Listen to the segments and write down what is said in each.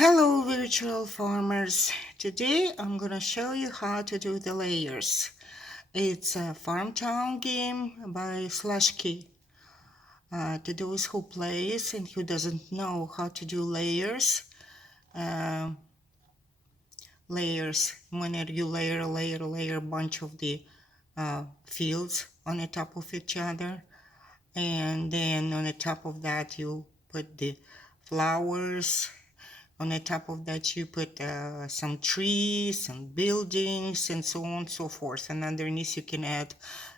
Hello virtual farmers. Today I'm gonna show you how to do the layers. It's a Farmtown game by Slash Key. To those who plays and who doesn't know how to do uh, layers, when you layer a bunch of the fields on the top of each other, and then on the top of that you put the flowers. On the top of that, you put some trees, some buildings, and so on and so forth. And underneath, you can add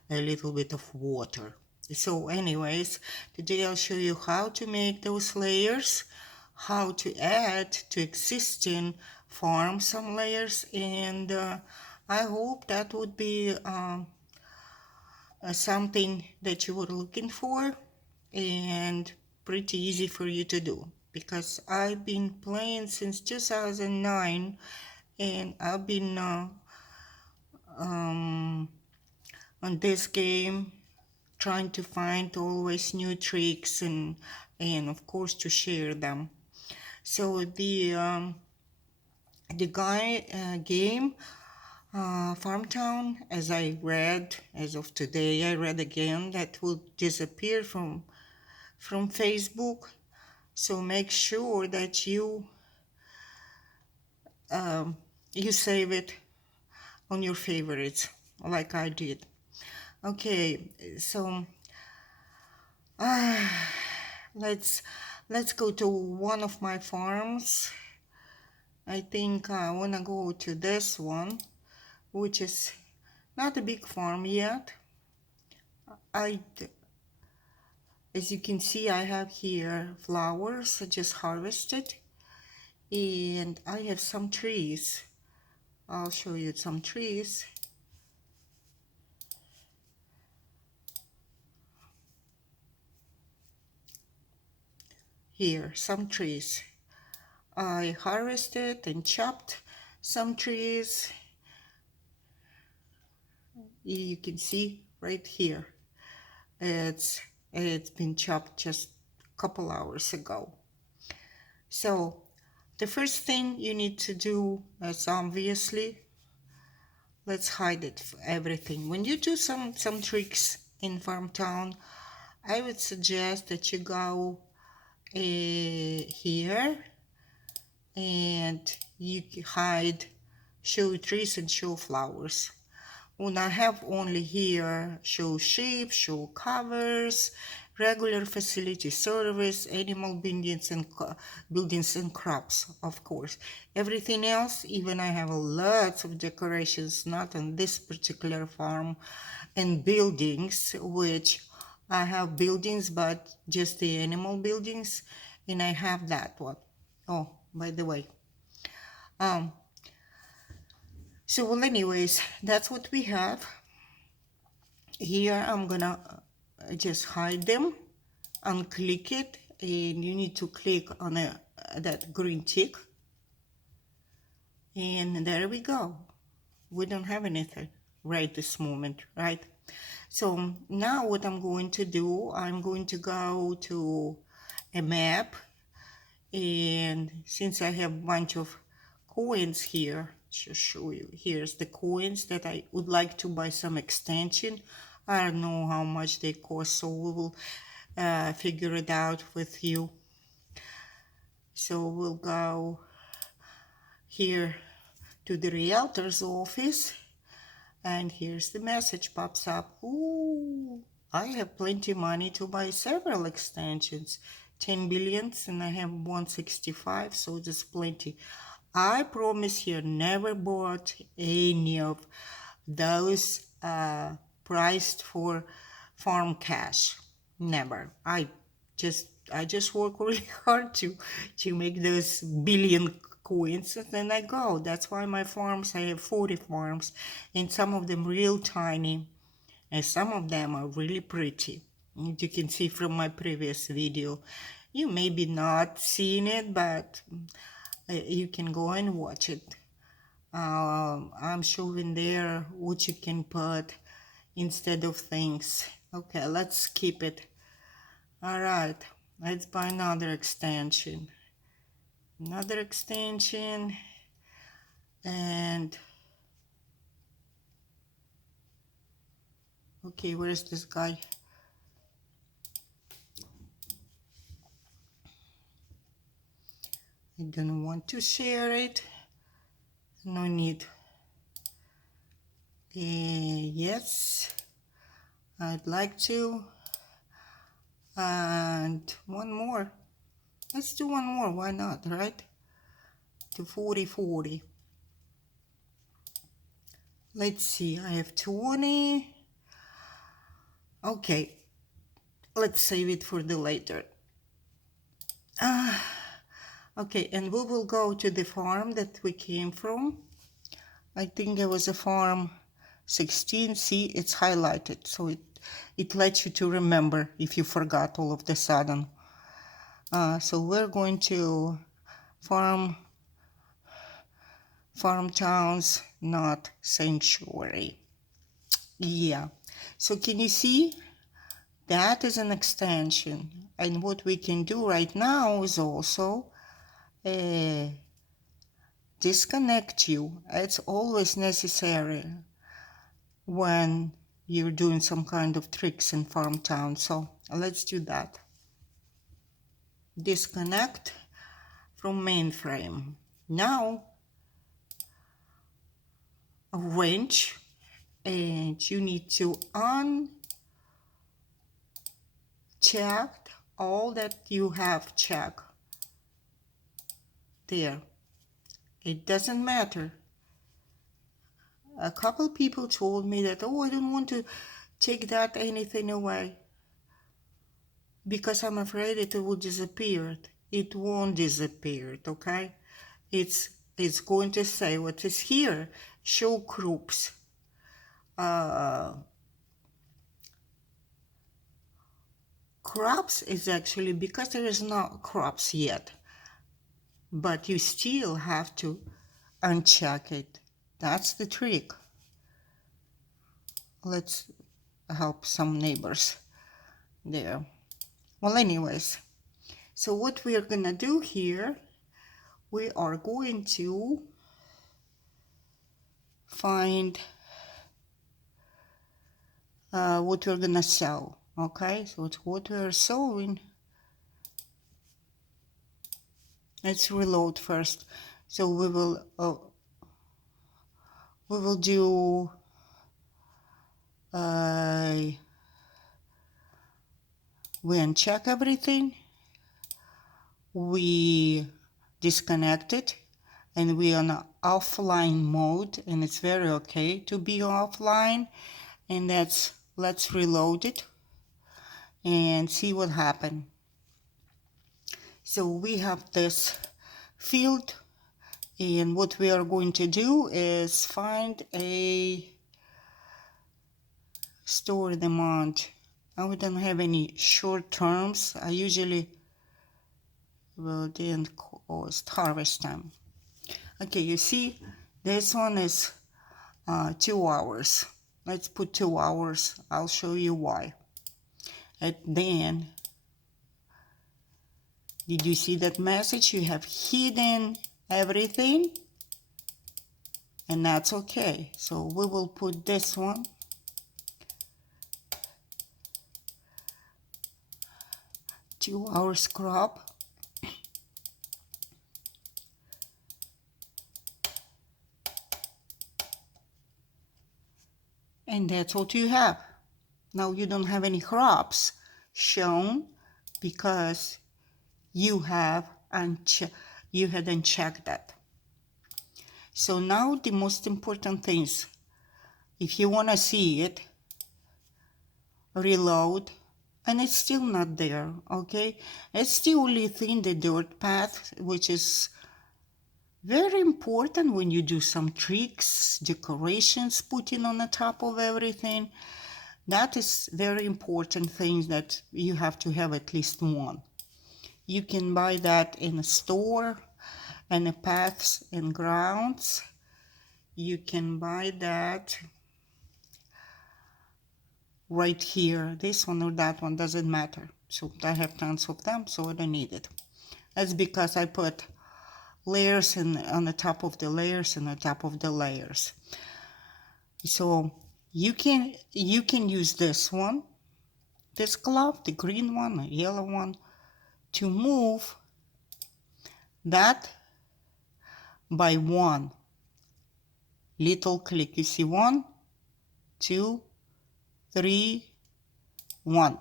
a little bit of water. So anyways, today I'll show you how to make those layers, how to add to existing farm some layers, and I hope that would be something that you were looking for and pretty easy for you to do, because I've been playing since 2009 and I've been um, on this game trying to find always new tricks and of course to share them. So the guy game Farmtown, as I read, as of today, I read again that will disappear from Facebook. So make sure that um, you save it on your favorites, like I did. Okay, so uh, let's let's go to one of my farms. I think I wanna go to this one, which is not a big farm yet. I, as you can see, I have here flowers I just harvested, and I have some trees. I'll show you some trees. Here, some trees. I harvested and chopped some trees. You can see right here. It's been chopped just a couple hours ago. So the first thing you need to do is obviously, let's hide it, everything. When you do some tricks in Farmtown, I would suggest that you go here and you hide show trees and show flowers. When I have only here show sheep, show covers, regular facility service, animal buildings and crops, of course. Everything else, even I have lots of decorations, not on this particular farm, and buildings, which I have buildings, but just the animal buildings, and I have that one. Oh, by the way. Um, so well, anyways, that's what we have. Here I'm gonna just hide them, unclick it, and you need to click on that green tick. And there we go. We don't have anything right this moment, right? So now what I'm going to do, I'm going to go to a map, and since I have a bunch of coins here, just show you, here's the coins that I would like to buy some extension. I don't know how much they cost, so we will figure it out with you. So we'll go here to the realtor's office, and here's the message pops up. Ooh, I have plenty money to buy several extensions, 10 billions, and I have 165, so there's plenty. I promise here, never bought any of those priced for farm cash. Never. I just work really hard to make those billion coins, and then I go. That's why my farms, I have 40 farms, and some of them real tiny, and some of them are really pretty. You can see from my previous video. You may be not seeing it, but you can go and watch it. I'm showing there what you can put instead of things. Okay, let's skip it. All right, let's buy another extension. Another extension. And okay, where is this guy? I don't want to share it. No need. Yes, I'd like to. And one more. Let's do one more. Why not, right? To 40, 40. Let's see. I have 20. Okay. Let's save it for the later. Okay, and we will go to the farm that we came from. I think there was a farm 16. See, it's highlighted, so it lets you to remember if you forgot all of the sudden. So we're going to Farmtown's not sanctuary. Yeah. So can you see? That is an extension. And what we can do right now is also disconnect you. It's always necessary when you're doing some kind of tricks in Farmtown. So let's do that. Disconnect from mainframe. Now arrange, and you need to uncheck all that you have checked there. It doesn't matter. A couple people told me that, oh, I don't want to take that anything away because I'm afraid it will disappear. It won't disappear, okay? It's going to say what is here. Show groups. Crops is actually because there is no crops yet, but you still have to uncheck it. That's the trick. Let's help some neighbors there. Well, anyways, so what we are gonna do here, we are going to find what we're gonna sell. Okay, so it's what we're sewing. Let's reload first. So we will do we uncheck everything, we disconnect it, and we are on offline mode, and it's very okay to be offline. And let's reload it and see what happened. So we have this field, and what we are going to do is find a store amount. We don't have any short terms. I usually will didn't cost harvest time. Okay, you see, this one is 2 hours. Let's put 2 hours. I'll show you why. And then, did you see that message? You have hidden everything, and that's okay. So we will put this one. Two hours crop. And that's what you have. Now you don't have any crops shown because you had unchecked that. So now the most important things, if you want to see it, reload, and it's still not there, okay? It's still within the dirt path, which is very important when you do some tricks, decorations, putting on the top of everything. That is very important thing that you have to have at least one. You can buy that in a store and the paths and grounds. You can buy that right here. This one or that one doesn't matter. So I have tons of them, so I don't need it. That's because I put layers and on the top of the layers and on top of the layers. So you can use this one, this glove, the green one, the yellow one, to move that by one little click. You see, 1, 2, 3, 1.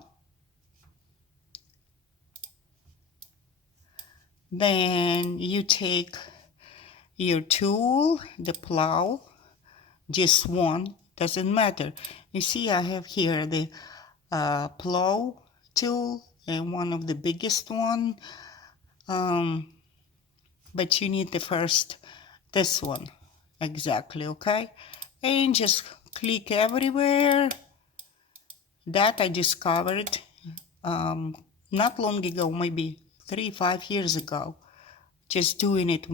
Then you take your tool, the plow, just one, doesn't matter. You see, I have here the plow tool and one of the biggest one, but you need the first, this one, exactly, okay? And just click everywhere. That I discovered not long ago, maybe 3-5 years ago, just doing it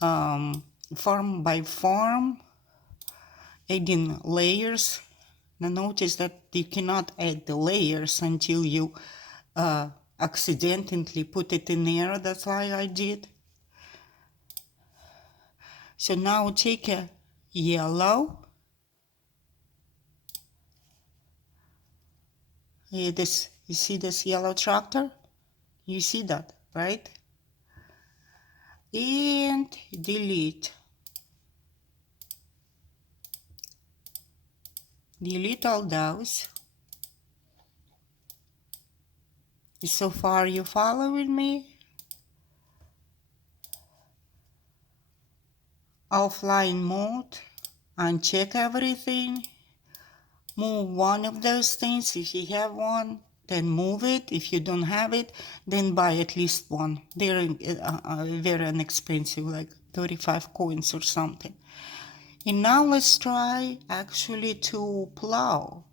farm by farm, adding layers. Now notice that you cannot add the layers until you accidentally put it in there. That's why I did. So now take a yellow, you see this yellow tractor? You see that, right? And delete. Delete all those. So far you following me? Offline mode, uncheck everything. Move one of those things. If you have one, then move it. If you don't have it, then buy at least one. They're very inexpensive, like 35 coins or something. And now let's try actually to plow.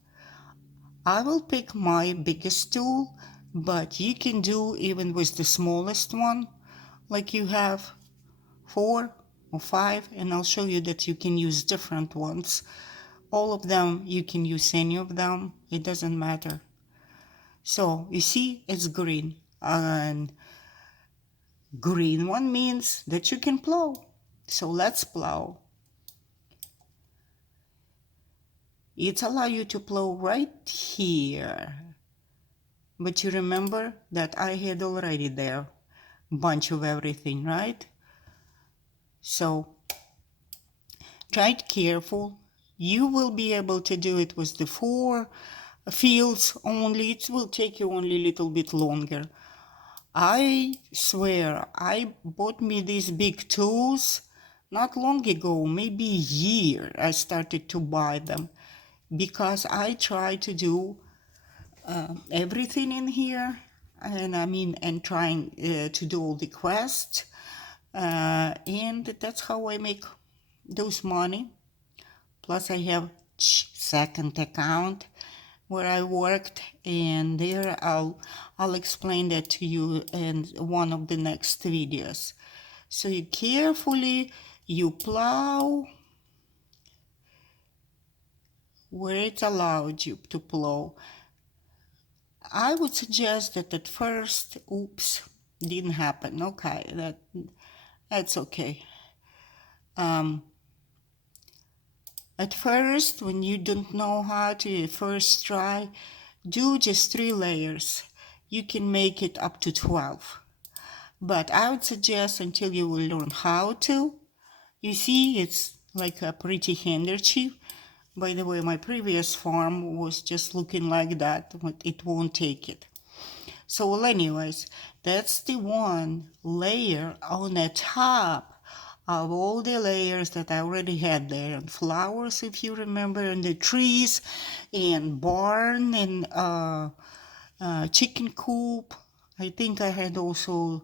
I will pick my biggest tool, but you can do even with the smallest one, like you have 4 or 5, and I'll show you that you can use different ones. All of them, you can use any of them, it doesn't matter. So you see, it's green, and green one means that you can plow. So let's plow. It allows you to plow right here. But you remember that I had already there a bunch of everything, right? So try it careful. You will be able to do it with the 4 fields only. It will take you only a little bit longer. I swear, I bought me these big tools not long ago, maybe a year. I started to buy them because I try to do everything in here, and trying to do all the quests, and that's how I make those money. Plus I have second account where I worked, and there I'll explain that to you in one of the next videos. So you carefully, you plow where it allowed you to plow. I would suggest that at first, oops, didn't happen. Okay, that's okay. At first, when you don't know how to first try, do just 3 layers. You can make it up to 12. But I would suggest until you will learn how to. You see, it's like a pretty handkerchief. By the way, my previous farm was just looking like that, but it won't take it. So well, anyways, that's the one layer on the top of all the layers that I already had there. And flowers, if you remember, and the trees, and barn, and chicken coop. I think I had also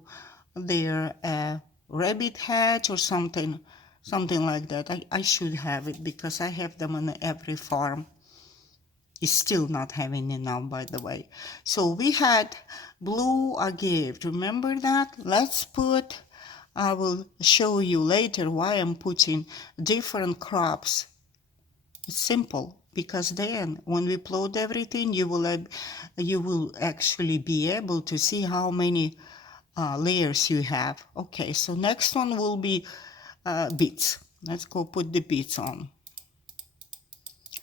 there a rabbit hatch or something like that. I should have it because I have them on every farm. Is still not having it now, by the way. So we had blue agave. Remember that? Let's put, I will show you later why I'm putting different crops. It's simple, because then when we plot everything, you will actually be able to see how many layers you have. Okay, so next one will be beads. Let's go put the beads on.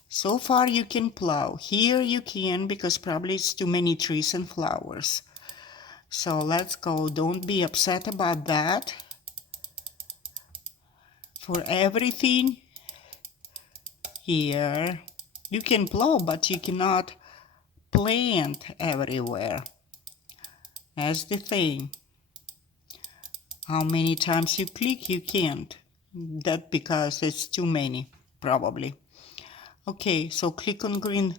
So far you can plow. Here you can, because probably it's too many trees and flowers. So let's go. Don't be upset about that. For everything here, you can plow, but you cannot plant everywhere. That's the thing. How many times you click, you can't. That because it's too many, probably. Okay, so click on green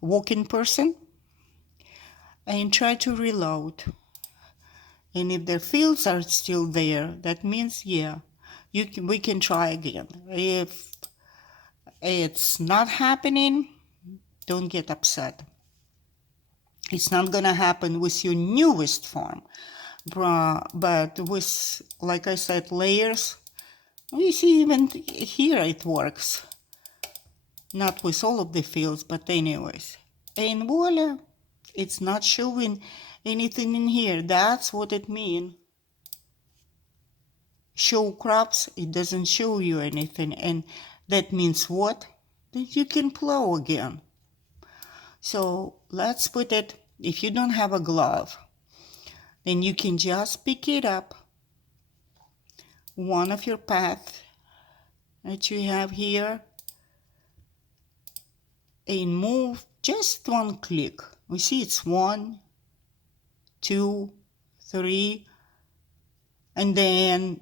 walking person and try to reload. And if the fields are still there, that means, yeah, we can try again. If it's not happening, don't get upset. It's not gonna happen with your newest farm. But with, like I said, layers, you see even here it works. Not with all of the fields, but anyways. And voila, it's not showing anything in here. That's what it means. Show crops, it doesn't show you anything. And that means what? That you can plow again. So let's put it, if you don't have a glove, then you can just pick it up, one of your paths that you have here, and move just one click. We see it's 1, 2, 3, and then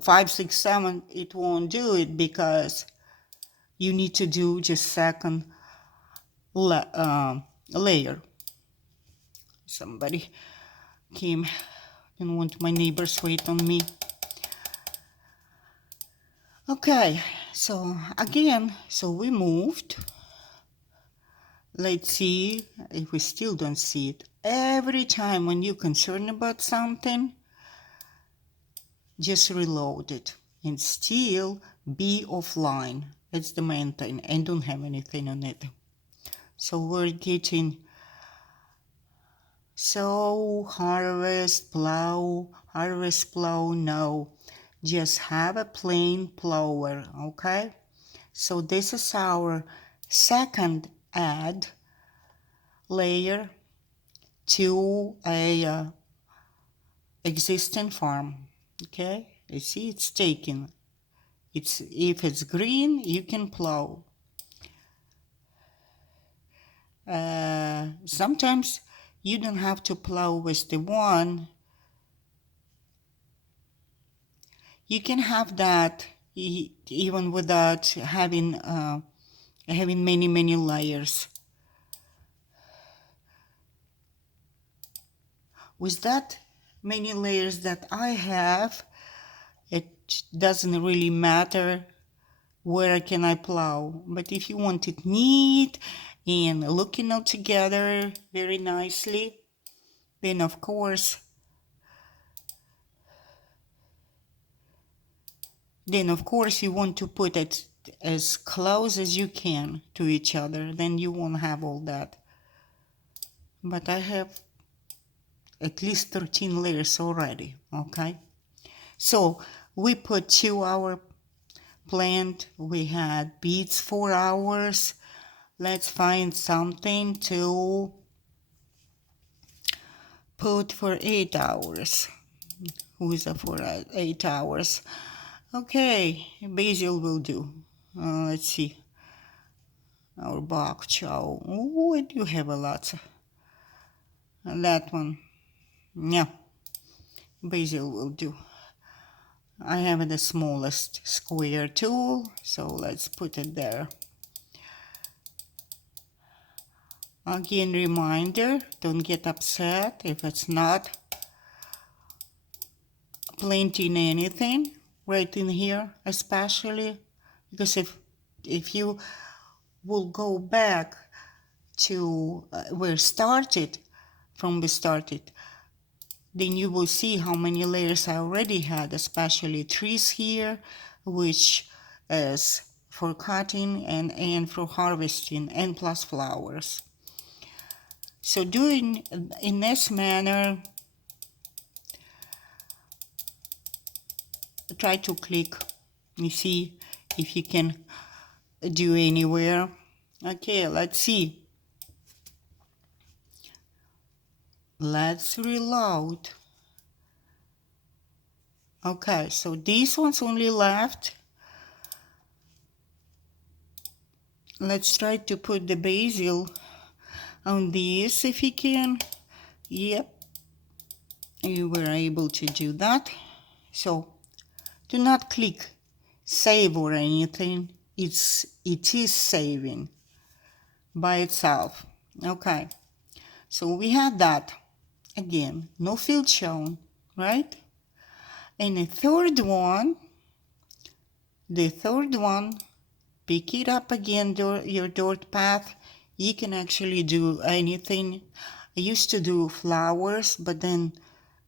5, 6, 7, it won't do it because you need to do just second layer. Somebody came and want my neighbors wait on me. Okay, so again, so we moved. Let's see if we still don't see it. Every time when you're concerned about something, just reload it and still be offline. That's the main thing, and don't have anything on it. So we're getting harvest plow, no. Just have a plain plower, okay? So this is our second add layer to a existing farm. Okay, you see it's taken. If it's green, you can plow. Sometimes you don't have to plow with the one. You can have that even without having many layers. With that many layers that I have, it doesn't really matter where can I plow. But if you want it neat and looking all together very nicely, then of course you want to put it as close as you can to each other. Then you won't have all that. But I have at least 13 layers already, okay? So we put 2 hour plant, we had beads 4 hours. Let's find something to put for 8 hours. Who is up for 8 hours? Okay, basil will do. Let's see. Our bok chow. Oh, I do have a lot. That one. Yeah, basil will do. I have the smallest square tool, so let's put it there. Again, reminder, don't get upset if it's not planting anything right in here, especially because if you will go back to where we started, then you will see how many layers I already had, especially trees here, which is for cutting and for harvesting, and plus flowers. So doing in this manner, try to click and see if you can do anywhere. Okay, let's see. Let's reload. Okay, so these ones only left. Let's try to put the basil on this if you can. Yep, you were able to do that. So do not click save or anything. It is saving by itself. Okay, so we had that. Again, no field shown, right? And the third one, pick it up again, your dirt path. You can actually do anything. I used to do flowers, but then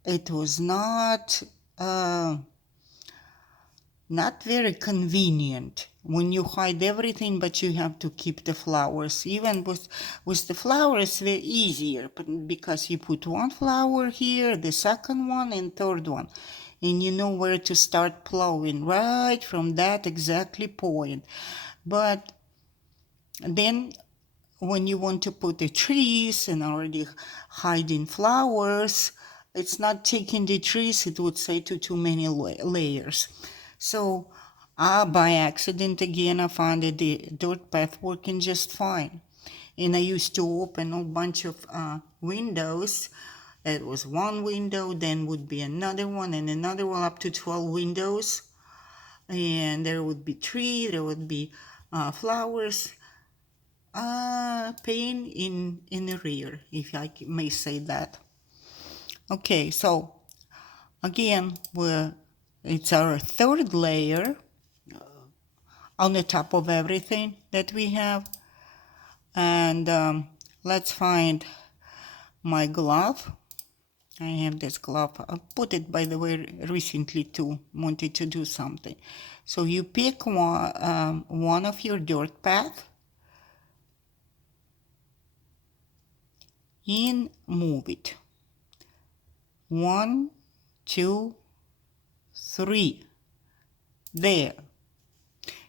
it was not very convenient when you hide everything, but you have to keep the flowers. Even with the flowers, they're easier, but because you put one flower here, the second one, and third one, and you know where to start plowing right from that exactly point. But then when you want to put the trees and already hiding flowers, it's not taking the trees, it would say, to too many layers. So by accident again, I found that the dirt path working just fine. And I used to open a bunch of windows. It was one window, then would be another one, and another one, up to 12 windows. And there would be tree, there would be flowers, pain in the rear, if I may say that. Okay, so again, it's our third layer on the top of everything that we have. And let's find my glove. I have this glove. I put it, by the way, recently too. Wanted to do something. So you pick one of your dirt path and move it. 1, 2, 3. There.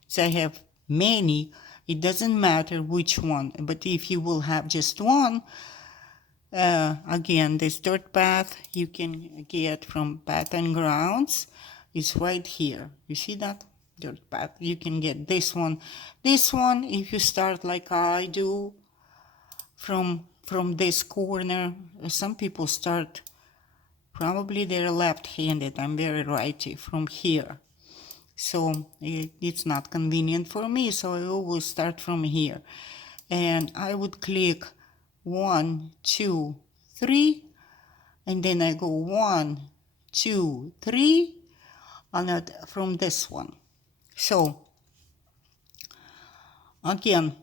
So I have many. It doesn't matter which one, but if you will have just one, again, this dirt path you can get from Path and Grounds is right here. You see that dirt path? You can get this one. This one, if you start like I do from this corner, some people start, probably they're left-handed. I'm very righty, from here. So it's not convenient for me, so I always start from here. And I would click 1, 2, 3, and then I go 1, 2, 3 from this one. So again,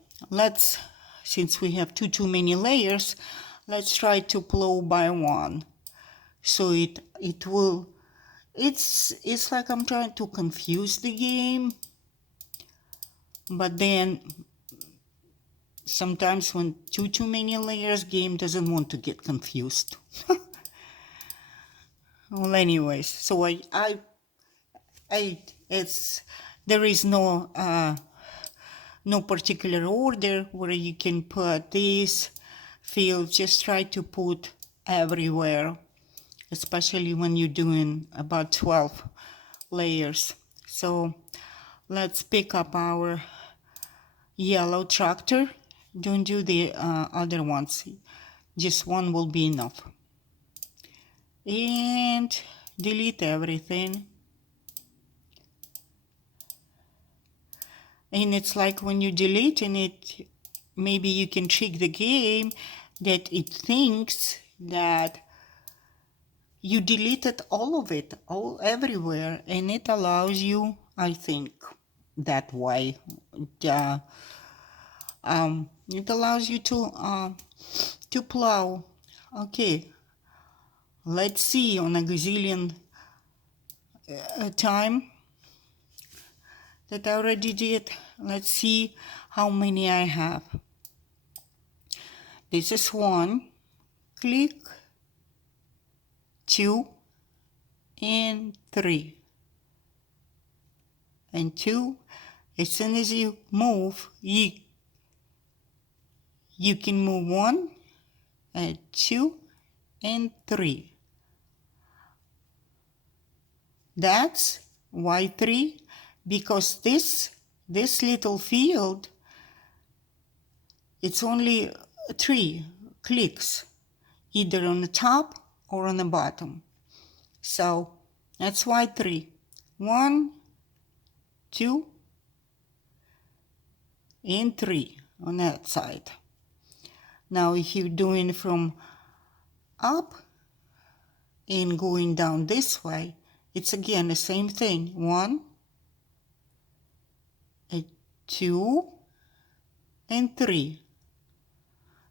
since we have too many layers, let's try to plow by one. So it will, it's like I'm trying to confuse the game, but then sometimes when too many layers, game doesn't want to get confused. Well, anyways, so there is no particular order where you can put these fields. Just try to put everywhere, especially when you're doing about 12 layers. So let's pick up our yellow tractor. Don't do the other ones, just one will be enough. And delete everything. And it's like when you delete it, maybe you can trick the game that it thinks that you deleted all of it, everywhere, and it allows you, I think, that way. It allows you to plow. Okay, let's see on a gazillion time that I already did. Let's see how many I have. This is 1. Click 2 and 3. and 2. As soon as you move, you can move 1 and 2 and 3. That's why 3, because this little field, it's only 3 clicks, either on the top or on the bottom. So that's why 3. 1, 2, and 3 on that side. Now if you're doing from up and going down this way, it's again the same thing. 1, 2, and 3.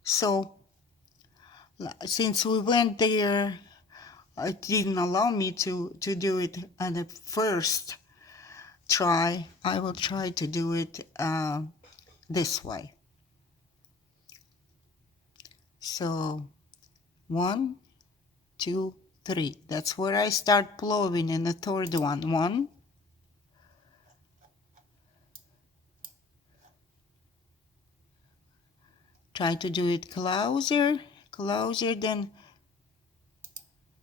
So since we went there, it didn't allow me to do it on the first try. I will try to do it this way. So 1, 2, 3. That's where I start plowing in the third one. 1, try to do it closer, then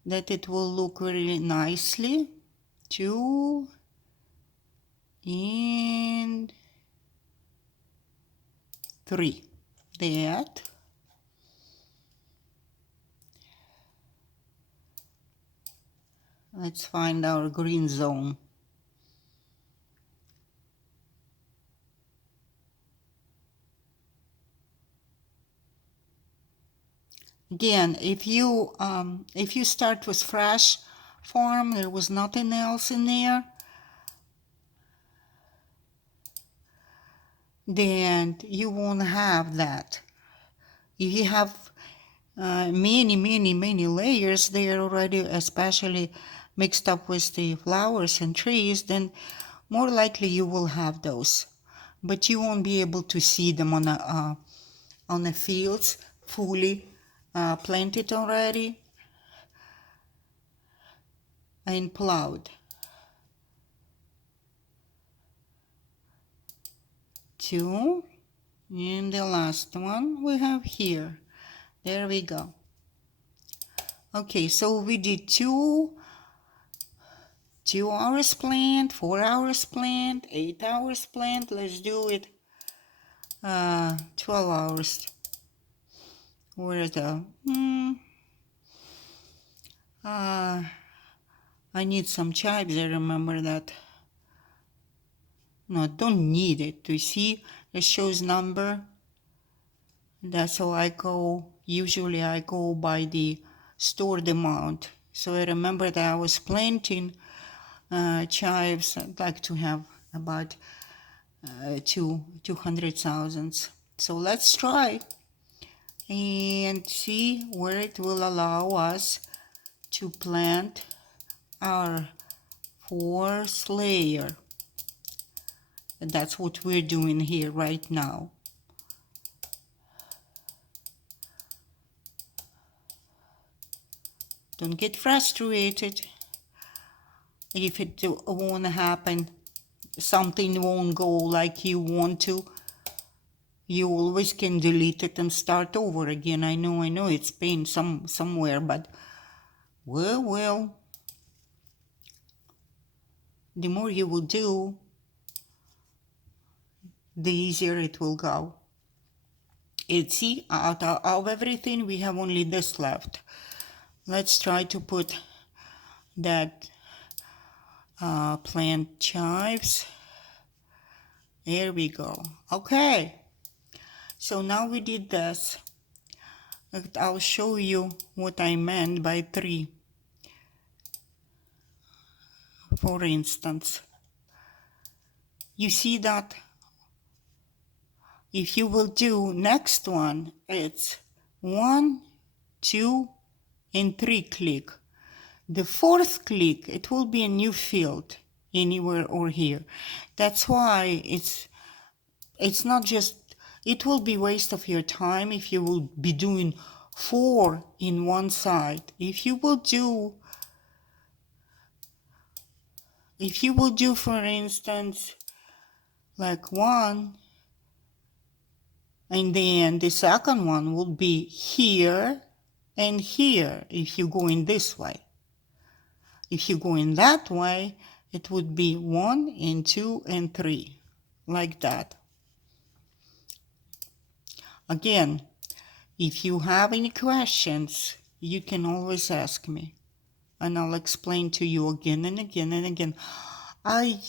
that it will look very nicely. 2 and 3. That. Let's find our green zone. Again, if you start with fresh farm, there was nothing else in there, then you won't have that. If you have many layers there already, especially mixed up with the flowers and trees, then more likely you will have those, but you won't be able to see them on the fields fully planted already and plowed. 2, and the last one we have here. There we go. Okay, so we did 2 hours plant, 4 hours plant, 8 hours plant. Let's do it 12 hours. Where the I need some chives. I remember that. No, don't need it. To see it shows number. That's how I go. Usually I go by the stored amount. So I remember that I was planting chives. I'd like to have about 200,000. So let's try and see where it will allow us to plant our 4th layer. And that's what we're doing here right now. Don't get frustrated if it won't happen. Something won't go like you want to. You always can delete it and start over again. I know it's pain somewhere, but well, the more you will do, the easier it will go. See, out of everything, we have only this left. Let's try to put that plant chives. There we go. Okay, so now we did this. I'll show you what I meant by 3. For instance, you see that if you will do next one, it's 1, 2, and 3 click. The 4th click, it will be a new field anywhere or here. That's why it's not just, it will be waste of your time if you will be doing 4 in one side. If you will do if you will do, for instance, like 1, and then the second one will be here and here if you go in this way. If you go in that way, it would be 1 and 2 and 3, like that. Again, if you have any questions, you can always ask me, and I'll explain to you again and again and again. I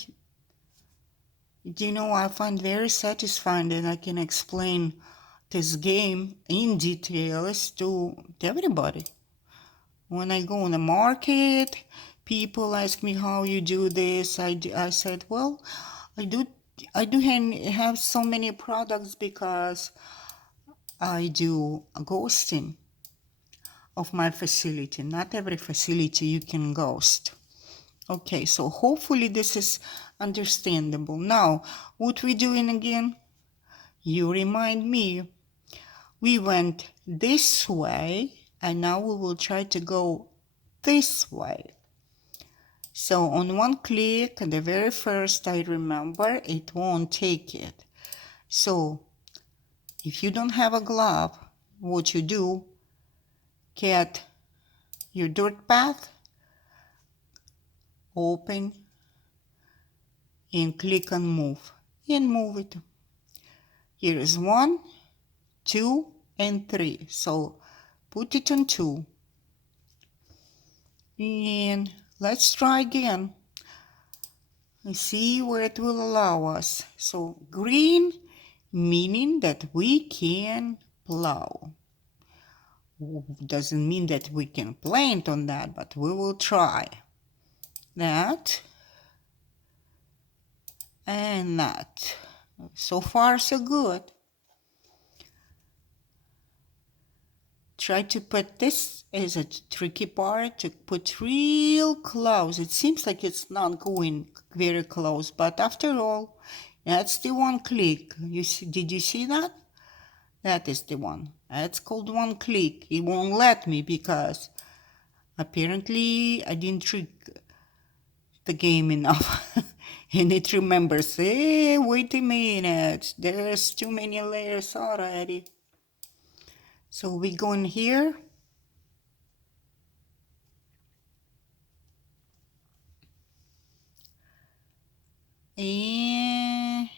find very satisfying that I can explain this game in details to everybody. When I go on the market, people ask me how you do this. I said, well, I do have so many products because I do a ghosting of my facility. Not every facility you can ghost. Okay, so hopefully this is understandable. Now, what we doing again? You remind me. We went this way, and now we will try to go this way. So on one click, the very first I remember, it won't take it. So if you don't have a glove, what you do, get your dirt path, open, and click on move, and move it. Here is 1, 2, and 3. So put it on 2. And let's try again. And see where it will allow us. So green, meaning that we can plow. Doesn't mean that we can plant on that, but we will try. That and that. So far, so good. Try to put this as a tricky part, to put real close. It seems like it's not going very close, but after all, that's the one click. You see, did you see that? That is the one. That's called one click. It won't let me because apparently I didn't trick the game enough. And it remembers, hey, wait a minute, there's too many layers already. So we go in here. And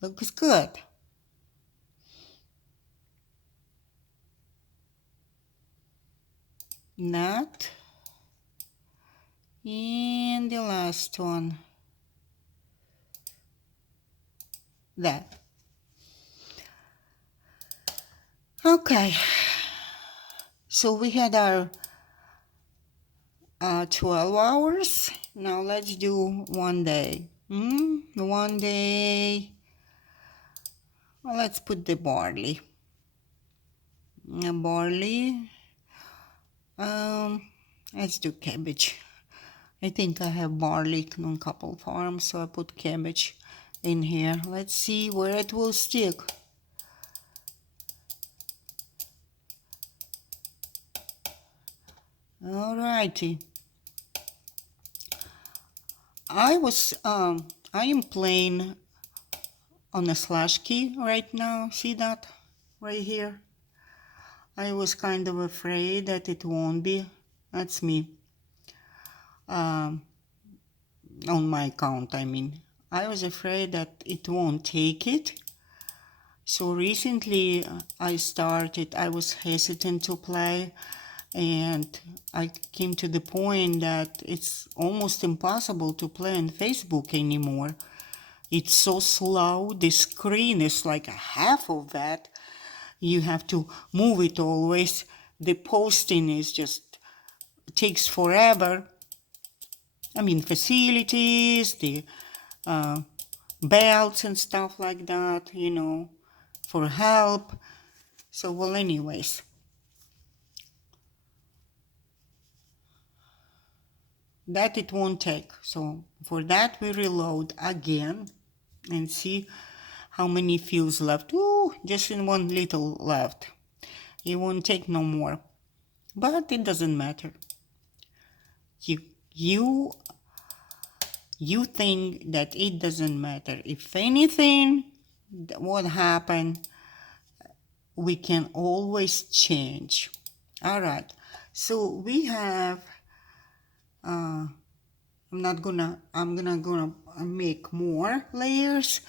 looks good. That. And the last one. That. Okay. So we had our 12 hours. Now let's do one day. One day. Well, let's put the barley. Barley. Let's do cabbage. I think I have barley on a couple farms, so I put cabbage in here. Let's see where it will stick. Alrighty. I am playing on a slash key right now. See that right here? I was kind of afraid that it won't be. That's me. On my account, I mean. I was afraid that it won't take it. So recently I was hesitant to play, and I came to the point that it's almost impossible to play on Facebook anymore. It's so slow. The screen is like a half of that. You have to move it always. The posting is just takes forever. I mean, facilities, the belts and stuff like that, for help. So, well, anyways. That it won't take. So for that we reload again and see. how many fields left. Ooh, just in one little left. It won't take no more. But it doesn't matter. You you think that it doesn't matter. If anything, what happened, we can always change. All right. So we have I'm gonna make more layers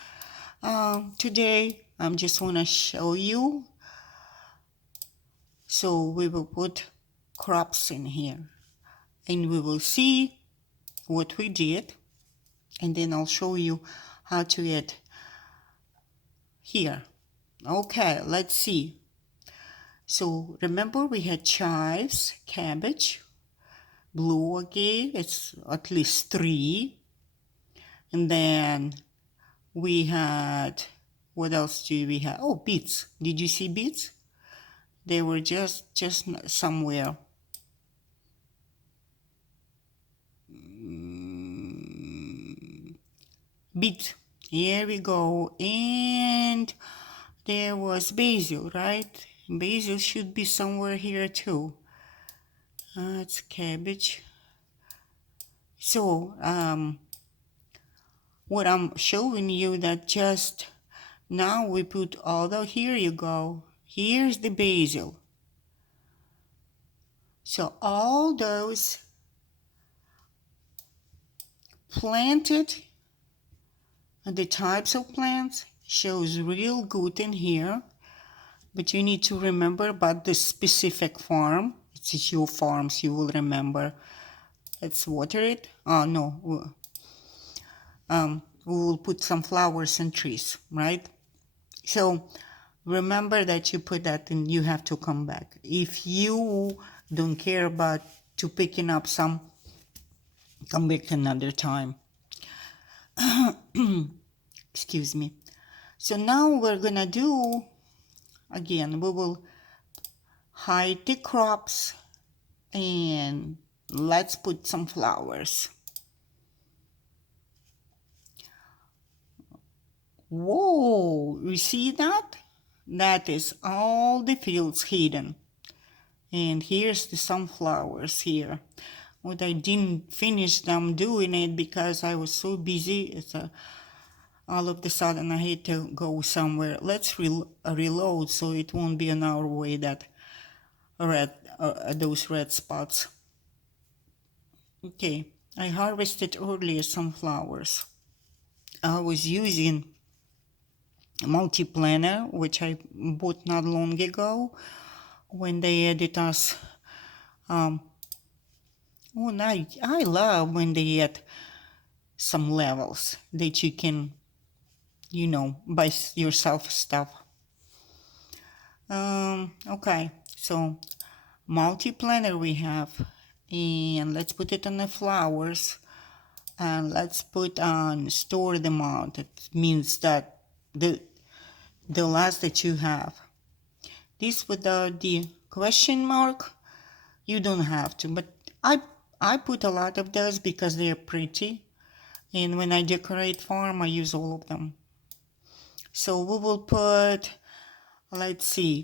today. I'm just wanna show you. So we will put crops in here and we will see what we did, and then I'll show you how to add here. Okay, let's see. So remember we had chives, cabbage, blue again, it's at least 3. And then we had, what else do we have? Oh, beets. Did you see beets? They were just somewhere. Beet. Here we go. And there was basil, right? Basil should be somewhere here too. It's cabbage. So, what I'm showing you that just now we put all the, here you go. Here's the basil. So all those planted, the types of plants shows real good in here, but you need to remember about the specific farm. It's your farms, you will remember. Let's water it. Oh no, we will put some flowers and trees, right? So remember that you put that and you have to come back. If you don't care about to picking up some, come back another time. Excuse me. So now we're gonna do, again, we will hide the crops and let's put some flowers. Whoa, you see that? That is all the fields hidden. And here's the sunflowers here. What I didn't finish them doing it because I was so busy. It's all of a sudden I had to go somewhere. Let's reload so it won't be in our way that those red spots. Okay, I harvested earlier sunflowers. I was using a multi-planner, which I bought not long ago when they added us. I love when they add some levels that you can, buy yourself stuff. Okay, so multi-planner we have, and let's put it on the flowers, and let's put on store the amount. It means that the last that you have. This without the question mark, you don't have to, but I put a lot of those because they're pretty, and when I decorate farm I use all of them. So we will put, let's see,